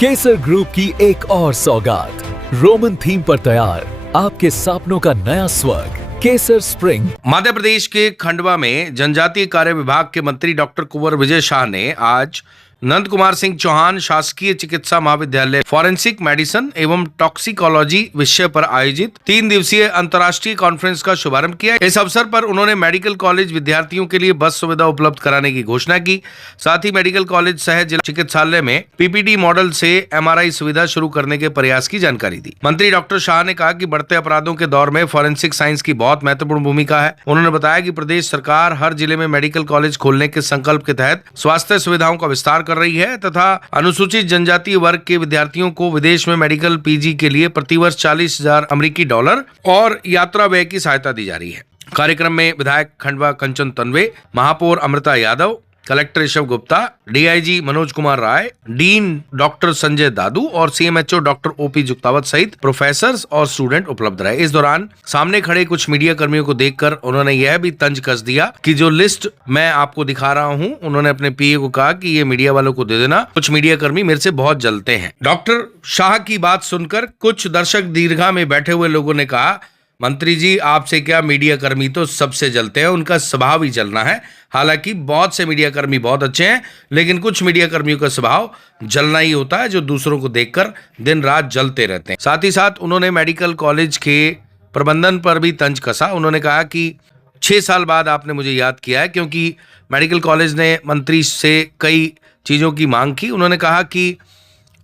केसर group की एक और सौगात, रोमन थीम पर तैयार आपके सपनों का नया स्वर्ग केसर स्प्रिंग। मध्य प्रदेश के खंडवा में जनजातीय कार्य विभाग के मंत्री डॉक्टर कुंवर विजय शाह ने आज नंद कुमार सिंह चौहान शासकीय चिकित्सा महाविद्यालय फॉरेंसिक मेडिसिन एवं टॉक्सिकोलॉजी विषय पर आयोजित 3 दिवसीय अंतर्राष्ट्रीय कॉन्फ्रेंस का शुभारंभ किया। इस अवसर पर उन्होंने मेडिकल कॉलेज विद्यार्थियों के लिए बस सुविधा उपलब्ध कराने की घोषणा की। साथ ही मेडिकल कॉलेज सह जिला चिकित्सालय में पीपीटी मॉडल से MRI सुविधा शुरू करने के प्रयास की जानकारी दी। मंत्री डॉक्टर शाह ने कहा कि बढ़ते अपराधों के दौर में फॉरेंसिक साइंस की बहुत महत्वपूर्ण भूमिका है। उन्होंने बताया कि प्रदेश सरकार हर जिले में मेडिकल कॉलेज खोलने के संकल्प के तहत स्वास्थ्य सुविधाओं का विस्तार कर रही है तथा अनुसूचित जनजातीय वर्ग के विद्यार्थियों को विदेश में मेडिकल PG के लिए प्रतिवर्ष 40,000 अमेरिकी डॉलर और यात्रा व्यय की सहायता दी जा रही है। कार्यक्रम में विधायक खंडवा कंचन तन्वे, महापौर Amrita Yadav, collector Rishabh Gupta, DIG Manoj Kumar Rai, dean doctor Sanjay दादू और CMHO डॉक्टर OP जुक्तावत सहित प्रोफेसर्स और स्टूडेंट उपलब्ध रहे। इस दौरान सामने खड़े कुछ मीडिया कर्मियों को देखकर उन्होंने यह भी तंज कस दिया कि जो लिस्ट मैं आपको दिखा रहा हूं, उन्होंने अपने PA को कहा कि ये मीडिया वालों को दे देना, कुछ मीडिया कर्मी मेरे से बहुत जलते हैं। डॉक्टर शाह की बात सुनकर कुछ दर्शक दीर्घा में बैठे हुए लोगों ने कहा, मंत्री जी आपसे क्या, मीडिया कर्मी तो सबसे जलते हैं, उनका स्वभाव ही जलना है। हालांकि बहुत से मीडिया कर्मी बहुत अच्छे हैं, लेकिन कुछ मीडिया कर्मियों का स्वभाव जलना ही होता है, जो दूसरों को देखकर दिन रात जलते रहते हैं। साथ ही साथ उन्होंने मेडिकल कॉलेज के प्रबंधन पर भी तंज कसा। उन्होंने कहा कि 6 साल बाद आपने मुझे याद किया है, क्योंकि मेडिकल कॉलेज ने मंत्री से कई चीज़ों की मांग की। उन्होंने कहा कि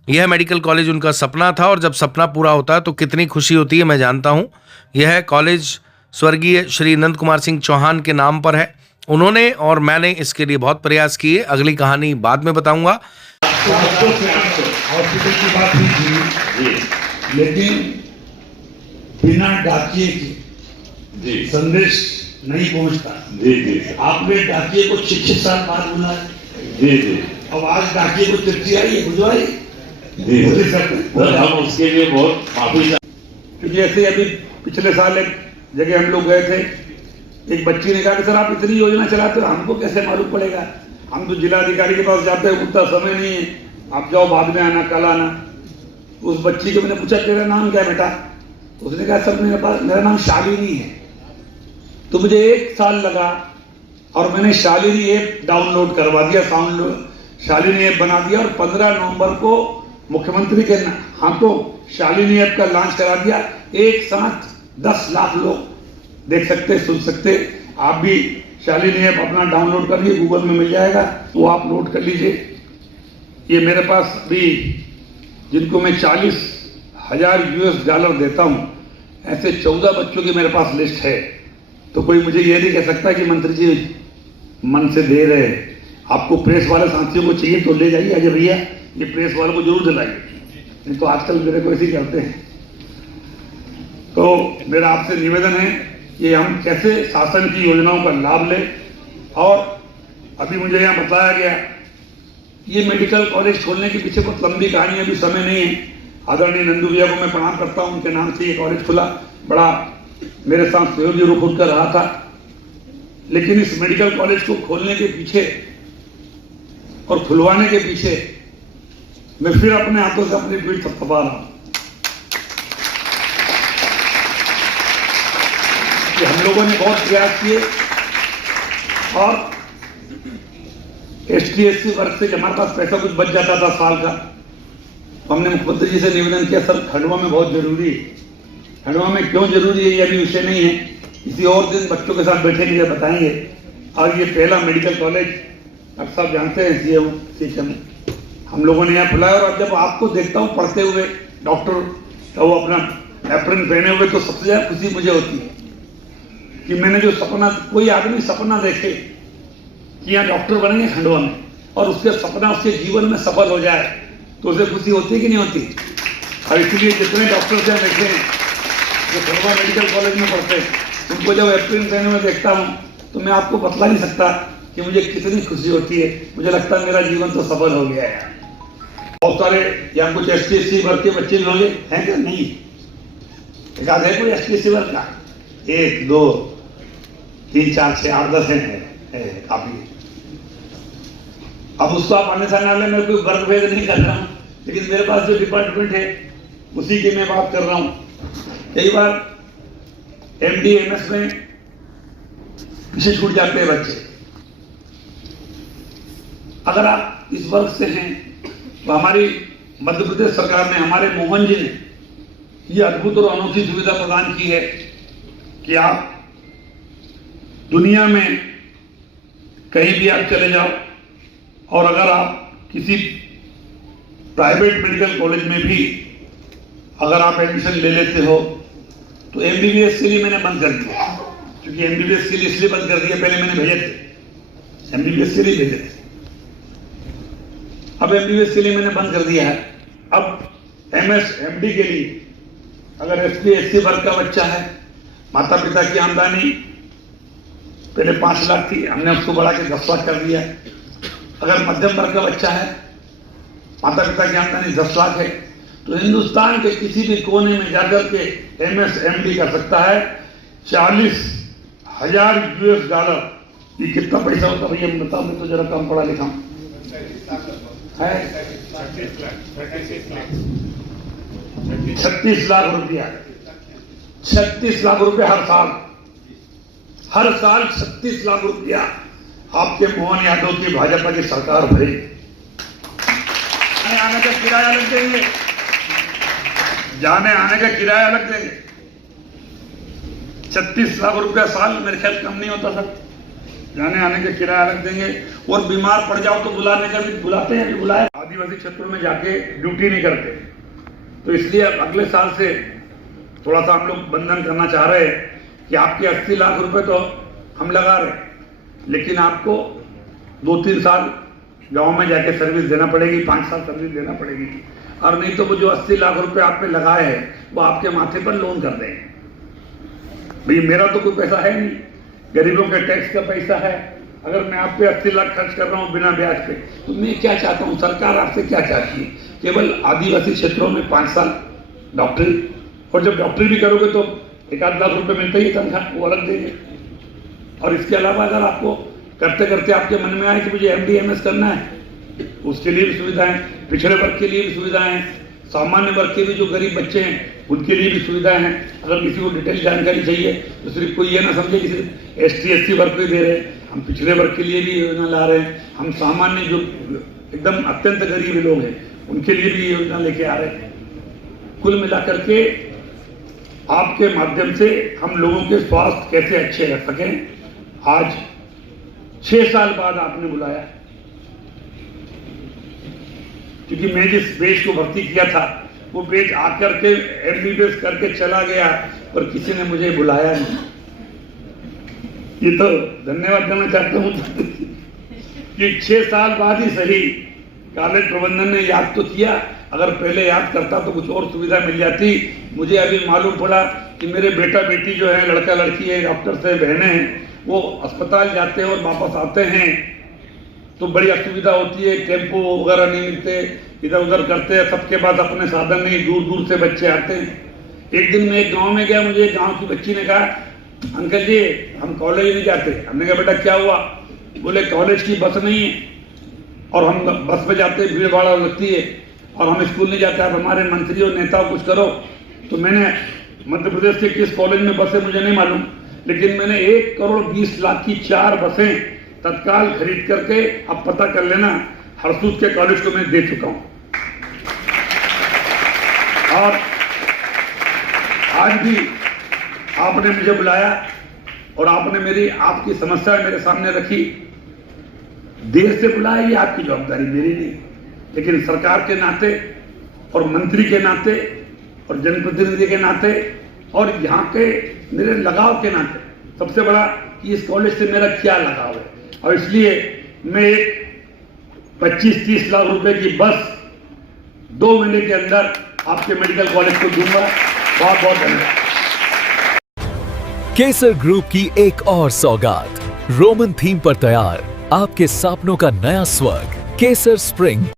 यह मेडिकल कॉलेज उनका सपना था और जब सपना पूरा होता है तो कितनी खुशी होती है मैं जानता हूँ। यह कॉलेज स्वर्गीय श्री नंद कुमार सिंह चौहान के नाम पर है। उन्होंने और मैंने इसके लिए बहुत प्रयास किए। अगली कहानी बाद में बताऊंगा। हॉस्पिटल की बात हुई थी, लेकिन बिना डाकिए के संदेश नहीं पहुंचता। आपने डाकिए को 6 साल बाद बुलाया। अब आज डाकिए को चिट्ठी आई है, बुझवाई हम उसके लिए बहुत माफी। क्योंकि ऐसे अभी पिछले साल एक जगह हम लोग गए थे, एक बच्ची ने कहा कि सर आप इतनी योजना चलाते हो, हमको कैसे मालूम पड़ेगा, हम तो जिलाधिकारी के पास जाते हैं, उतना समय नहीं है, आप जाओ बाद में आना, कल आना। उस बच्ची को मैंने पूछा तेरा नाम क्या है बेटा, उसने कहा सर मेरा नाम शालिनी है। तो मुझे 1 साल लगा और मैंने शालिनी ऐप डाउनलोड करवा दिया, शालिनी ऐप बना दिया और 15 नवंबर को मुख्यमंत्री के हाथों शालिनी ऐप का लॉन्च करा दिया। एक साथ 10 लाख लोग देख सकते, सुन सकते। आप भी शालिनी ऐप अपना डाउनलोड कर लीजिए, गूगल में मिल जाएगा, वो आप लोड कर लीजिए। ये मेरे पास भी जिनको मैं 40,000 US$ देता हूँ, ऐसे 14 बच्चों की मेरे पास लिस्ट है। तो कोई मुझे ये नहीं कह सकता कि मंत्री जी मन से दे रहे हैं। आपको प्रेस वाले साथियों को चाहिए तो ले जाइए, अजय भैया ये प्रेस वालों को जरूर दिलाइए, नहीं तो आजकल मेरे को ऐसे ही करते हैं। तो मेरा आपसे निवेदन है कि हम कैसे शासन की योजनाओं का लाभ लें। और अभी मुझे यहाँ बताया गया, ये मेडिकल कॉलेज खोलने के पीछे बहुत लंबी कहानी है, अभी समय नहीं है। आदरणीय नंदू भैया को मैं प्रणाम करता हूँ, उनके नाम से ये कॉलेज खुला, बड़ा मेरे साथ सहयोगी रुख उठ कर रहा था। लेकिन इस मेडिकल कॉलेज को खोलने के पीछे और खुलवाने के पीछे मैं फिर अपने हाथों से अपनी पीठ थपथपा रहा हूं कि हम लोगों ने बहुत प्रयास किए और ST/SC वर्ग से हमारे पास पैसा कुछ बच जाता था साल का, तो हमने मुख्यमंत्री जी से निवेदन किया, सर खंडवा में बहुत जरूरी है। खंडवा में क्यों जरूरी है ये अभी विषय नहीं है, किसी और दिन बच्चों के साथ बैठेंगे बताएंगे। और ये पहला मेडिकल कॉलेज डॉक्टर साहब जानते हैं, CM हम लोगों ने यहाँ खुलाया। और जब आपको देखता हूँ पढ़ते हुए डॉक्टर का वो अपना एप्रन पहने हुए, तो सबसे ज्यादा खुशी मुझे होती है कि मैंने जो सपना, कोई आदमी सपना देखे कि यहाँ डॉक्टर बनेंगे खंडवा में और उसके सपना उसके जीवन में सफल हो जाए, तो उसे खुशी होती है कि नहीं होती। और इसलिए जितने डॉक्टर से देखे हैं जो खंडवा मेडिकल कॉलेज में पढ़ते हैं, उनको जब एप्रन पहने हुए देखता हूँ तो मैं आपको बतला नहीं सकता कि मुझे कितनी खुशी होती है। मुझे लगता है मेरा जीवन तो सफल हो गया है। बहुत सारे यहाँ कुछ ST/SC वर्ग के बच्चे भी होंगे, हैं क्या? नहीं, एक आध है कोई ST/SC वर्ग का? 1 2 3 4 6 8 10 है काफी। अब उसको आप अन्य संज्ञालय में कोई वर्ग भेद नहीं कर रहा हूँ, लेकिन मेरे पास जो डिपार्टमेंट है उसी की मैं बात कर रहा हूं। कई बार MD MS में पीछे छूट जाते हैं बच्चे। अगर आप इस वर्ग से हैं तो हमारी मध्य प्रदेश सरकार ने, हमारे मोहन जी ने ये अद्भुत और अनोखी सुविधा प्रदान की है कि आप दुनिया में कहीं भी आप चले जाओ और अगर आप किसी प्राइवेट मेडिकल कॉलेज में भी अगर आप एडमिशन ले लेते हो तो MBBS के लिए मैंने बंद कर दिया, क्योंकि MBBS के लिए इसलिए बंद कर दिया, पहले मैंने भेजे थे, MBBS के लिए भेजे थे, अब MBBS के लिए मैंने बंद कर दिया है। अब MS MD के लिए अगर SC SC वर्ग का बच्चा है, माता पिता की आमदनी पहले 5 लाख थी, हमने उसको बढ़ा के 10 लाख कर दिया। अगर मध्यम वर्ग का बच्चा है, माता पिता की आमदनी 10 लाख है, तो हिंदुस्तान के किसी भी कोने में जाकर के MS MD कर सकता है। 40,000 US$। ये कितना पैसा होता भैया बताओ, मैं तो जरा कम पढ़ा लिखा हूं। 36 लाख रुपया, 36 लाख रुपया हर साल 36 लाख रुपया आपके मोहन यादव की भाजपा की सरकार भरेगी। आने का किराया अलग देंगे, जाने आने का किराया अलग देंगे। 36 लाख रुपया साल मेरे ख्याल कम नहीं होता सर, जाने आने का किराया अलग देंगे। और बीमार पड़ जाओ तो बुलाने का भी बुलाते हैं, भी बुलाए। आदिवासी क्षेत्रों में जाके ड्यूटी नहीं करते, तो इसलिए अब अगले साल से थोड़ा सा हम लोग बंधन करना चाह रहे हैं कि आपके 80 लाख रुपए तो हम लगा रहे हैं, लेकिन आपको 2-3 साल गांव में जाके सर्विस देना पड़ेगी, 5 साल सर्विस देना पड़ेगी, और नहीं तो वो जो 80 लाख रुपए आप पे लगाए हैं वो आपके माथे पर लोन कर देंगे। भाई मेरा तो कोई पैसा है नहीं, गरीबों के टैक्स का पैसा है। अगर मैं आप पे 80 लाख खर्च कर रहा हूँ बिना ब्याज पे, तो मैं क्या चाहता हूँ, सरकार आपसे क्या चाहती है? केवल आदिवासी क्षेत्रों में 5 साल डॉक्टरी, और जब डॉक्टरी भी करोगे तो 1-8 लाख रुपए मिलता ही तनख्वाह, वो अलग देंगे। और इसके अलावा अगर आपको करते करते आपके मन में आए कि मुझे MD MS करना है, उसके लिए भी सुविधाएं, पिछड़े वर्ग के लिए भी सुविधाएं, सामान्य वर्ग के भी जो गरीब बच्चे हैं उनके लिए भी सुविधाएं हैं। अगर किसी को डिटेल जानकारी चाहिए तो सिर्फ कोई ये ना समझे कि सिर्फ ST SC वर्ग को ही दे रहे हैं, हम पिछड़े वर्ग के लिए भी योजना ला रहे हैं, हम सामान्य जो एकदम अत्यंत गरीब लोग हैं उनके लिए भी योजना लेके आ रहे हैं। कुल मिलाकर के आपके माध्यम से हम लोगों के स्वास्थ्य कैसे अच्छे रख सकें। आज 6 साल बाद आपने बुलाया, क्योंकि मैं जिस बेच को भर्ती किया था वो बेच आकर के MBBS करके चला गया, पर किसी ने मुझे बुलाया नहीं। ये तो धन्यवाद देना चाहता हूँ कि 6 साल बाद ही सही कॉलेज प्रबंधन ने याद तो किया, अगर पहले याद करता तो कुछ और सुविधा मिल जाती। मुझे अभी मालूम पड़ा कि मेरे बेटा बेटी जो है, लड़का लड़की है, डॉक्टर से बहनें हैं, वो अस्पताल जाते हैं और वापस आते हैं तो बड़ी असुविधा होती है, टेम्पो वगैरह नहीं मिलते, इधर उधर करते हैं, सबके पास अपने साधन नहीं, दूर दूर से बच्चे आते हैं। एक दिन मैं एक गांव में गया, मुझे गांव की बच्ची ने कहा, अंकल जी हम कॉलेज नहीं जाते। हमने कहा बेटा क्या हुआ? बोले कॉलेज की बस नहीं है और हम बस में जाते हैं भीड़ भाड़ लगती है, और हम स्कूल नहीं जाते, आप हमारे मंत्री और नेता कुछ करो। तो मैंने मध्य प्रदेश के किस कॉलेज में बस है मुझे नहीं मालूम, लेकिन मैंने 1 करोड़ 20 लाख की 4 बसें तत्काल खरीद करके, अब पता कर लेना, हरसूद के कॉलेज को मैं दे चुका हूं। और आज भी आपने मुझे बुलाया और आपने मेरी आपकी समस्या मेरे सामने रखी। देर से बुलाया ये आपकी जवाबदारी, मेरी नहीं, लेकिन सरकार के नाते और मंत्री के नाते और जनप्रतिनिधि के नाते और यहाँ के मेरे लगाव के नाते, सबसे बड़ा कि इस कॉलेज से मेरा क्या लगाव है, और इसलिए मैं एक 25-30 लाख रुपए की बस 2 महीने के अंदर आपके मेडिकल कॉलेज को दूंगा। बहुत बहुत धन्यवाद। केसर ग्रुप की एक और सौगात, रोमन थीम पर तैयार आपके सपनों का नया स्वर्ग, केसर स्प्रिंग।